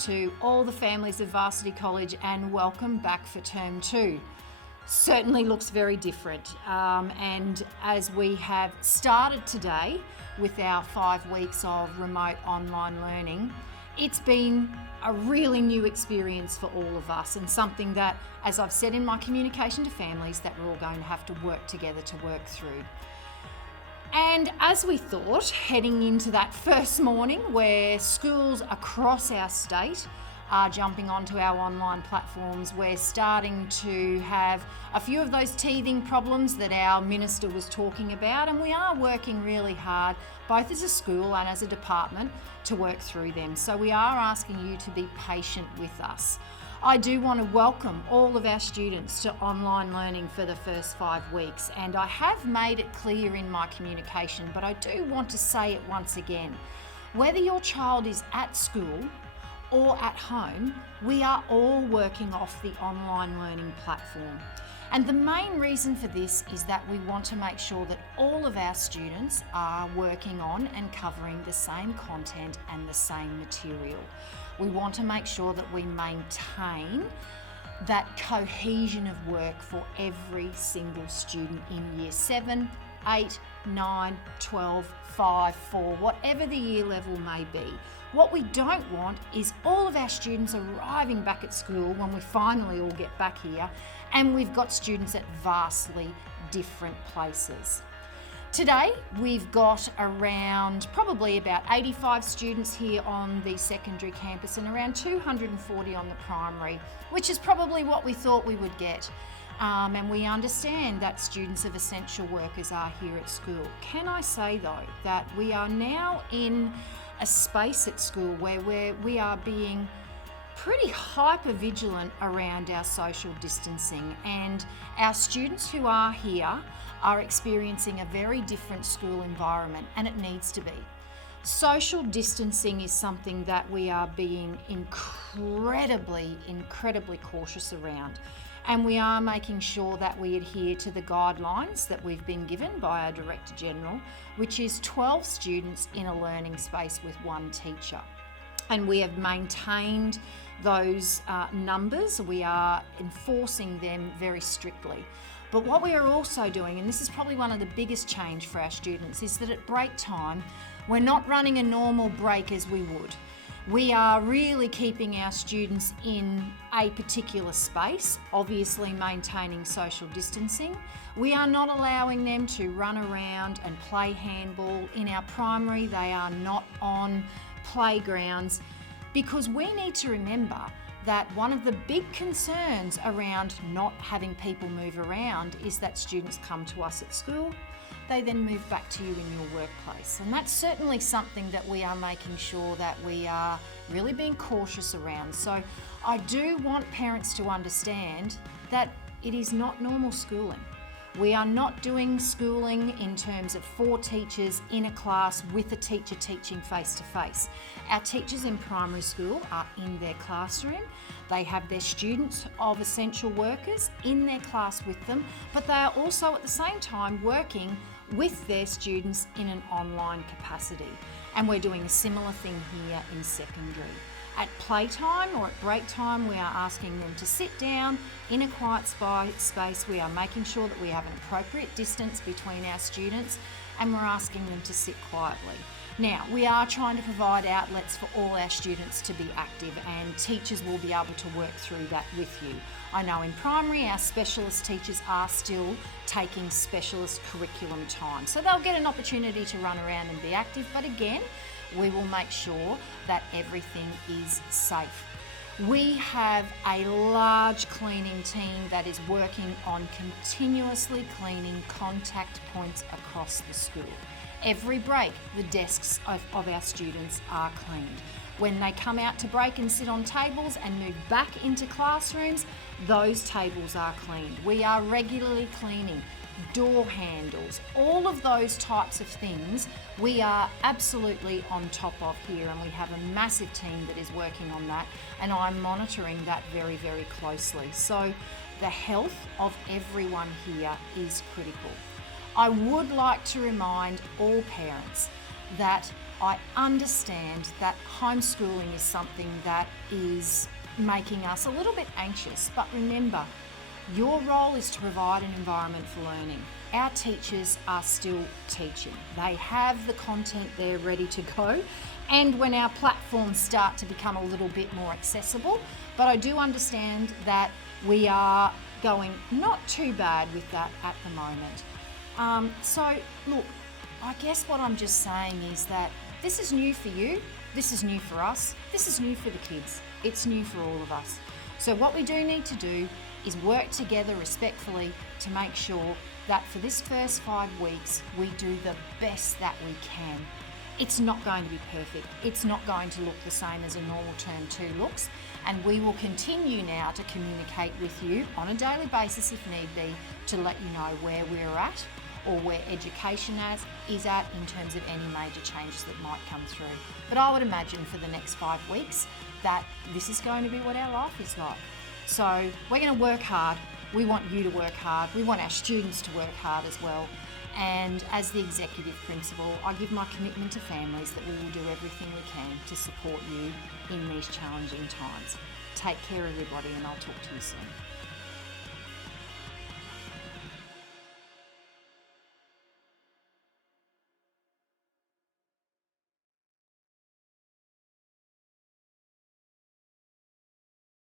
to all the families of Varsity College and welcome back for Term 2. Certainly looks very different, and as we have started today with our 5 weeks of remote online learning, it's been a really new experience for all of us, and something that, as I've said in my communication to families, that we're all going to have to work together to work through. And as we thought, heading into that first morning where schools across our state are jumping onto our online platforms, we're starting to have a few of those teething problems that our minister was talking about, and we are working really hard, both as a school and as a department, to work through them. So we are asking you to be patient with us. I do want to welcome all of our students to online learning for the first 5 weeks, and I have made it clear in my communication, but I do want to say it once again. Whether your child is at school or at home, we are all working off the online learning platform. And the main reason for this is that we want to make sure that all of our students are working on and covering the same content and the same material. We want to make sure that we maintain that cohesion of work for every single student in Year 7, 8, 9, 12, 5, 4, whatever the year level may be. What we don't want is all of our students arriving back at school when we finally all get back here, and we've got students at vastly different places. Today, we've got around probably about 85 students here on the secondary campus and around 240 on the primary, which is probably what we thought we would get. And we understand that students of essential workers are here at school. Can I say though that we are now in a space at school where we are being pretty hyper vigilant around our social distancing, and our students who are here are experiencing a very different school environment, and it needs to be. Social distancing is something that we are being incredibly cautious around, and we are making sure that we adhere to the guidelines that we've been given by our Director General, which is 12 students in a learning space with 1 teacher. And we have maintained those numbers. We are enforcing them very strictly. But what we are also doing, and this is probably one of the biggest change for our students, is that at break time, we're not running a normal break as we would. We are really keeping our students in a particular space, obviously maintaining social distancing. We are not allowing them to run around and play handball. In our primary, they are not on playgrounds, because we need to remember that one of the big concerns around not having people move around is that students come to us at school, they then move back to you in your workplace. And that's certainly something that we are making sure that we are really being cautious around. So I do want parents to understand that it is not normal schooling. We are not doing schooling in terms of 4 teachers in a class with a teacher teaching face to face. Our teachers in primary school are in their classroom. They have their students of essential workers in their class with them, but they are also at the same time working with their students in an online capacity. And we're doing a similar thing here in secondary. At playtime or at break time, we are asking them to sit down in a quiet space. We are making sure that we have an appropriate distance between our students, and we're asking them to sit quietly. Now, we are trying to provide outlets for all our students to be active, and teachers will be able to work through that with you. I know in primary, our specialist teachers are still taking specialist curriculum time, so they'll get an opportunity to run around and be active, but again, we will make sure that everything is safe. We have a large cleaning team that is working on continuously cleaning contact points across the school. Every break, the desks of our students are cleaned. When they come out to break and sit on tables and move back into classrooms, those tables are cleaned. We are regularly cleaning door handles, all of those types of things we are absolutely on top of here, and we have a massive team that is working on that, and I'm monitoring that very, very closely. So the health of everyone here is critical. I would like to remind all parents that I understand that homeschooling is something that is making us a little bit anxious. But remember, your role is to provide an environment for learning. Our teachers are still teaching. They have the content there ready to go. And when our platforms start to become a little bit more accessible, but I do understand that we are going not too bad with that at the moment. So look, I guess what I'm just saying is that this is new for you, this is new for us, this is new for the kids, it's new for all of us. So what we do need to do is work together respectfully to make sure that for this first 5 weeks, we do the best that we can. It's not going to be perfect. It's not going to look the same as a normal term 2 looks. And we will continue now to communicate with you on a daily basis if need be to let you know where we're at or where education is at in terms of any major changes that might come through. But I would imagine for the next 5 weeks that this is going to be what our life is like. So we're going to work hard. We want you to work hard. We want our students to work hard as well. And as the executive principal, I give my commitment to families that we will do everything we can to support you in these challenging times. Take care, everybody, and I'll talk to you soon.